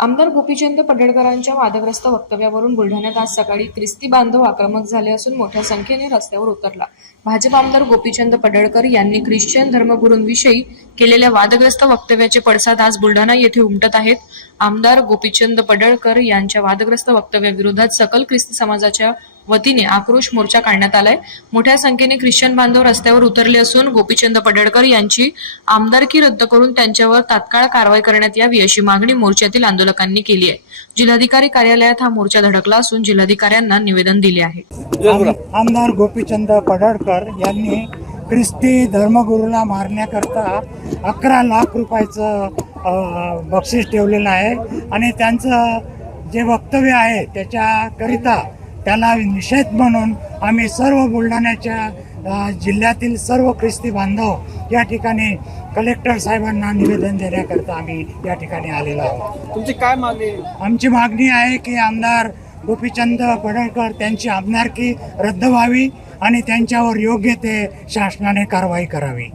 आमदार गोपीचंद पडळकरांच्या वादग्रस्त वक्तव्यावरून बुलढाण्यात आज सकाळी ख्रिस्ती बांधव आक्रमक झाले असून मोठ्या संख्येने रस्त्यावर उतरला. भाजप आमदार गोपीचंद पडळकर यांनी ख्रिश्चन धर्मगुरूंविषयी केलेल्या वादग्रस्त वक्तव्याचे पडसाद आज बुलढाणा येथे उमटत आहेत. आमदार गोपीचंद पडळकर यांच्या वादग्रस्त वक्तव्याविरोधात सकल ख्रिस्ती समाजाच्या वतीने आक्रोश मोर्चा काढण्यात आलाय. मोठ्या संख्येने ख्रिश्चन बांधव रस्त्यावर उतरले असून गोपीचंद पडळकर यांची आमदारकी रद्द करून त्यांच्यावर तात्काळ कारवाई करण्यात यावी अशी मागणी मोर्चातील आंदोलकांनी केली आहे. जिल्हाधिकारी कार्यालयात हा मोर्चा धडकला असून जिल्हाधिकाऱ्यांना निवेदन दिले आहे. आमदार गोपीचंद पडळकर यांनी ख्रिस्ती धर्मगुरूला मारण्याकरता अकरा लाख रुपयाचं बक्षीस ठेवलेलं आहे. आणि त्यांचं जे वक्तव्य आहे त्याच्याकरिता त्याला निषेध म्हणून आम्ही सर्व बुलढाण्याच्या जिल्ह्यातील सर्व ख्रिस्ती बांधव या ठिकाणी कलेक्टर साहेबांना निवेदन देण्याकरता आम्ही या ठिकाणी आलेलो आहोत तुमची काय मागणी? आमची मागणी आहे की आमदार गोपीचंद पडळकर त्यांची आमदारकी रद्द व्हावी आणि त्यांच्यावर योग्य ते शासनाने कारवाई करावी